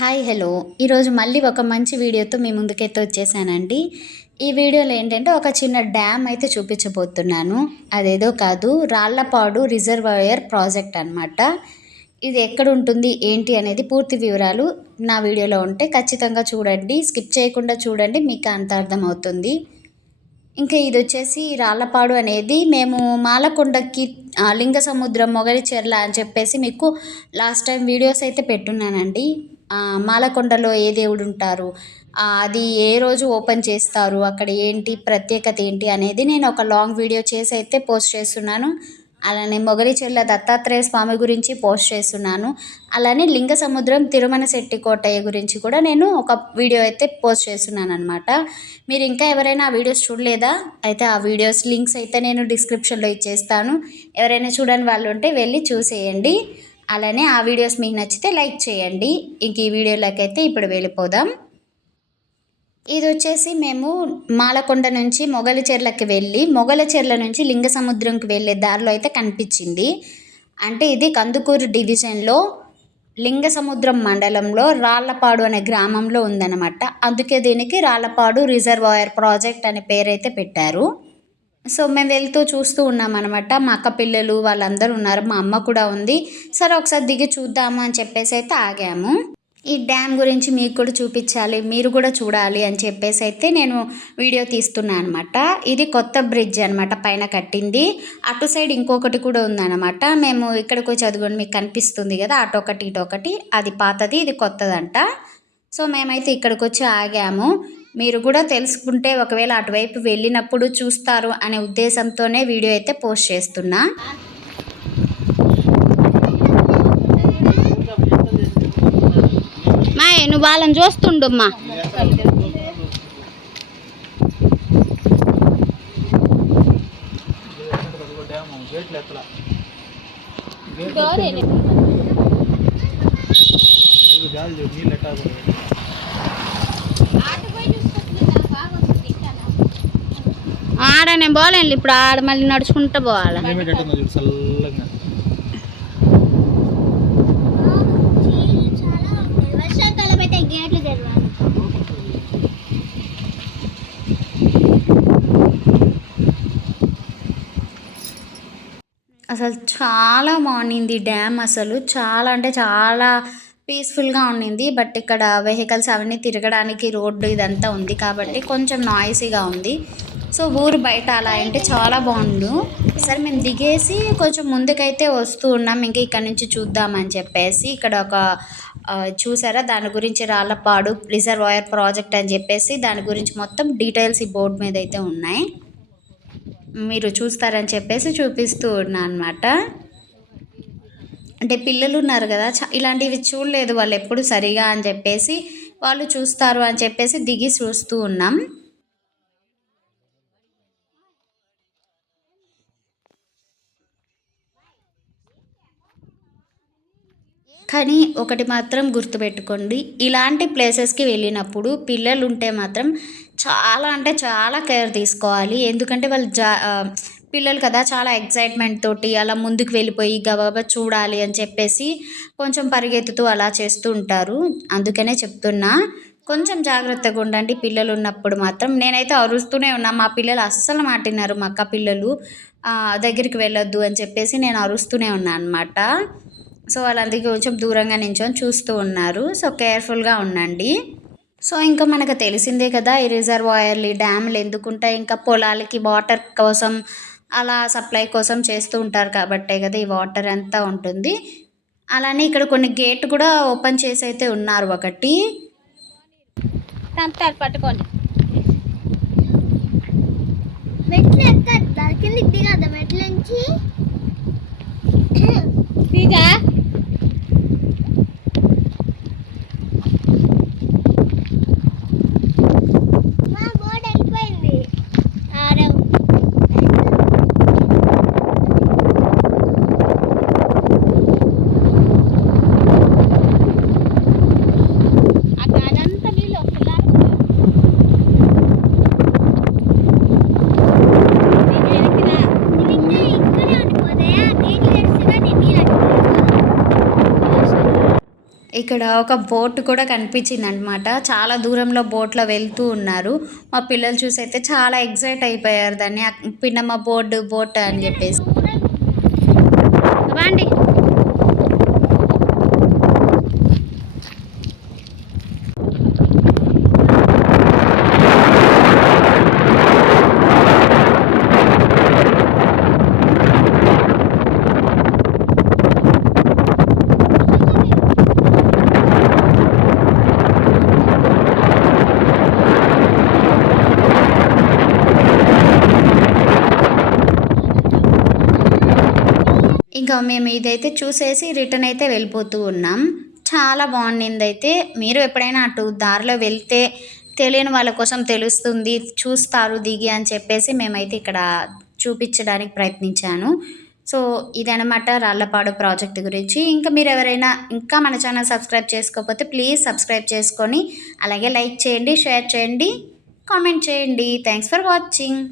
Hi hello ఈరోజు మళ్ళీ ఒక మంచి వీడియోతో మీ ముందుకైతే వచ్చేసానండి. ఈ వీడియోలో ఏంటంటే ఒక చిన్న డ్యామ్ అయితే చూపించబోతున్నాను. అదేదో కాదు, రాళ్లపాడు రిజర్వాయర్ ప్రాజెక్ట్ అనమాట. ఇది ఎక్కడ ఉంటుంది ఏంటి అనేది పూర్తి వివరాలు నా వీడియోలో ఉంటే ఖచ్చితంగా చూడండి, స్కిప్ చేయకుండా చూడండి, మీకు అంత అర్థమవుతుంది. ఇంకా ఇది వచ్చేసి రాళ్లపాడు అనేది మేము మాలకొండకి లింగ సముద్రం మొగలిచెర్ల అని చెప్పేసి మీకు లాస్ట్ టైం వీడియోస్ అయితే పెట్టున్నానండి. మాలకొండలో ఏ దేవుడు ఉంటారు, అది ఏ రోజు ఓపెన్ చేస్తారు, అక్కడ ఏంటి ప్రత్యేకత ఏంటి అనేది నేను ఒక లాంగ్ వీడియో చేసి అయితే పోస్ట్ చేస్తున్నాను. అలానే మొగలిచెర్ల దత్తాత్రేయ స్వామి గురించి పోస్ట్ చేస్తున్నాను. అలానే లింగ సముద్రం తిరుమల శెట్టి కోటయ్య గురించి కూడా నేను ఒక వీడియో అయితే పోస్ట్ చేస్తున్నాను అనమాట. మీరు ఇంకా ఎవరైనా ఆ వీడియోస్ చూడలేదా అయితే ఆ వీడియోస్ లింక్స్ అయితే నేను డిస్క్రిప్షన్లో ఇచ్చేస్తాను. ఎవరైనా చూడని వాళ్ళు ఉంటే వెళ్ళి చూసేయండి. అలానే ఆ వీడియోస్ మీకు నచ్చితే లైక్ చేయండి. ఇంక ఈ వీడియోలోకి అయితే ఇప్పుడు వెళ్ళిపోదాం. ఇది వచ్చేసి మేము మాలకొండ నుంచి మొగలిచెర్లకి వెళ్ళి మొగలిచెర్ల నుంచి లింగ సముద్రంకి వెళ్ళే దారిలో అయితే కనిపించింది. అంటే ఇది కందుకూరు డివిజన్లో లింగ సముద్రం మండలంలో రాళ్లపాడు అనే గ్రామంలో ఉందన్నమాట. అందుకే దీనికి రాళ్లపాడు రిజర్వాయర్ ప్రాజెక్ట్ అనే పేరైతే పెట్టారు. సో మేము వెళ్తూ చూస్తూ ఉన్నామన్నమాట. మా అక్క పిల్లలు వాళ్ళందరూ ఉన్నారు, మా అమ్మ కూడా ఉంది. సరే ఒకసారి దిగి చూద్దాము అని చెప్పేసి అయితే ఆగాము. ఈ డ్యామ్ గురించి మీకు కూడా చూపించాలి, మీరు కూడా చూడాలి అని చెప్పేసి అయితే నేను వీడియో తీస్తున్నాను అనమాట. ఇది కొత్త బ్రిడ్జ్ అనమాట, పైన కట్టింది. అటు సైడ్ ఇంకొకటి కూడా ఉందన్నమాట. మేము ఇక్కడికి వచ్చి చదువుకొని మీకు కనిపిస్తుంది కదా, అటొకటి ఇటొకటి, అది పాతది ఇది కొత్తదంట. సో మేమైతే ఇక్కడికి వచ్చి ఆగాము. మీరు కూడా తెలుసుకుంటే ఒకవేళ అటువైపు వెళ్ళినప్పుడు చూస్తారు అనే ఉద్దేశంతోనే వీడియో అయితే పోస్ట్ చేస్తున్నా. నువ్వు వాళ్ళని చూస్తుండమ్మా. ఆడ నేను పోలేను ఇప్పుడు, ఆడ మళ్ళీ నడుచుకుంటూ పోవాలి. అసలు చాలా బాగుంది డ్యామ్, అసలు చాలా అంటే చాలా పీస్ఫుల్గా ఉండింది. బట్ ఇక్కడ వెహికల్స్ అవన్నీ తిరగడానికి రోడ్డు ఇదంతా ఉంది కాబట్టి కొంచెం నాయిసీగా ఉంది. సో ఊరు బయట అలా అంటే చాలా బాగుండు. సరే మేము దిగేసి కొంచెం ముందుకైతే వస్తూ ఉన్నాం, ఇంకా ఇక్కడ నుంచి చూద్దామని చెప్పేసి. ఇక్కడ ఒక చూసారా, దాని గురించి రాళ్లపాడు రిజర్వాయర్ ప్రాజెక్ట్ అని చెప్పేసి దాని గురించి మొత్తం డీటెయిల్స్ ఈ బోర్డు మీద అయితే ఉన్నాయి. మీరు చూస్తారని చెప్పేసి చూపిస్తూ ఉన్నా అనమాట. అంటే పిల్లలు ఉన్నారు కదా, ఇలాంటివి చూడలేదు వాళ్ళు ఎప్పుడు సరిగా అని చెప్పేసి వాళ్ళు చూస్తారు అని చెప్పేసి దిగి చూస్తూ ఉన్నాం. కానీ ఒకటి మాత్రం గుర్తుపెట్టుకోండి, ఇలాంటి ప్లేసెస్కి వెళ్ళినప్పుడు పిల్లలు ఉంటే మాత్రం చాలా అంటే చాలా కేర్ తీసుకోవాలి. ఎందుకంటే వాళ్ళు పిల్లలు కదా, చాలా ఎక్సైట్మెంట్ తోటి అలా ముందుకు వెళ్ళిపోయి గబాగబా చూడాలి అని చెప్పేసి కొంచెం పరిగెత్తుతూ అలా చేస్తూ ఉంటారు. అందుకనే చెప్తున్నా, కొంచెం జాగ్రత్తగా ఉండండి పిల్లలు ఉన్నప్పుడు మాత్రం. నేనైతే అరుస్తూనే ఉన్నా, మా పిల్లలు అస్సలు మాటిన్నారు, మా అక్క పిల్లలు దగ్గరికి వెళ్ళొద్దు అని చెప్పేసి నేను అరుస్తూనే ఉన్నా అనమాట. సో వాళ్ళందరికీ కొంచెం దూరంగా నించొని చూస్తూ ఉన్నారు. సో కేర్ఫుల్గా ఉండండి. సో ఇంకా మనకు తెలిసిందే కదా, ఈ రిజర్వాయర్లు డ్యాములు ఎందుకుంటాయి, ఇంకా పొలాలకి వాటర్ కోసం అలా సప్లై కోసం చేస్తూ ఉంటారు కాబట్టే కదా ఈ వాటర్ అంతా ఉంటుంది. అలానే ఇక్కడ కొన్ని గేట్ కూడా ఓపెన్ చేసి అయితే ఉన్నారు. ఒకటి పట్టుకోండి, మెట్లు ఎక్కద్దా, కిందికి దిగద్దా మెట్ల నుంచి దిగా. ఇక్కడ ఒక బోట్ కూడా కనిపించిందనమాట. చాలా దూరంలో బోట్‌లో వెళ్తూ ఉన్నారు. మా పిల్లలు చూసైతే చాలా ఎక్సైట్ అయిపోయారు దాన్ని పిన్నమ్మ బోట్ అని చెప్పేసి. బాండి ఇంకా మేము ఇదైతే చూసేసి రిటర్న్ అయితే వెళ్ళిపోతూ ఉన్నాం. చాలా బాగుండిందైతే. మీరు ఎప్పుడైనా అటు దారిలో వెళ్తే తెలియని వాళ్ళ కోసం తెలుస్తుంది, చూస్తారు దిగి అని చెప్పేసి మేమైతే ఇక్కడ చూపించడానికి ప్రయత్నించాను. సో ఇదనమాట రాళ్ళపాడు ప్రాజెక్ట్ గురించి. ఇంకా మీరు ఎవరైనా ఇంకా మన ఛానల్ సబ్స్క్రైబ్ చేసుకోకపోతే ప్లీజ్ సబ్స్క్రైబ్ చేసుకొని అలాగే లైక్ చేయండి, షేర్ చేయండి, కామెంట్ చేయండి. Thanks for watching.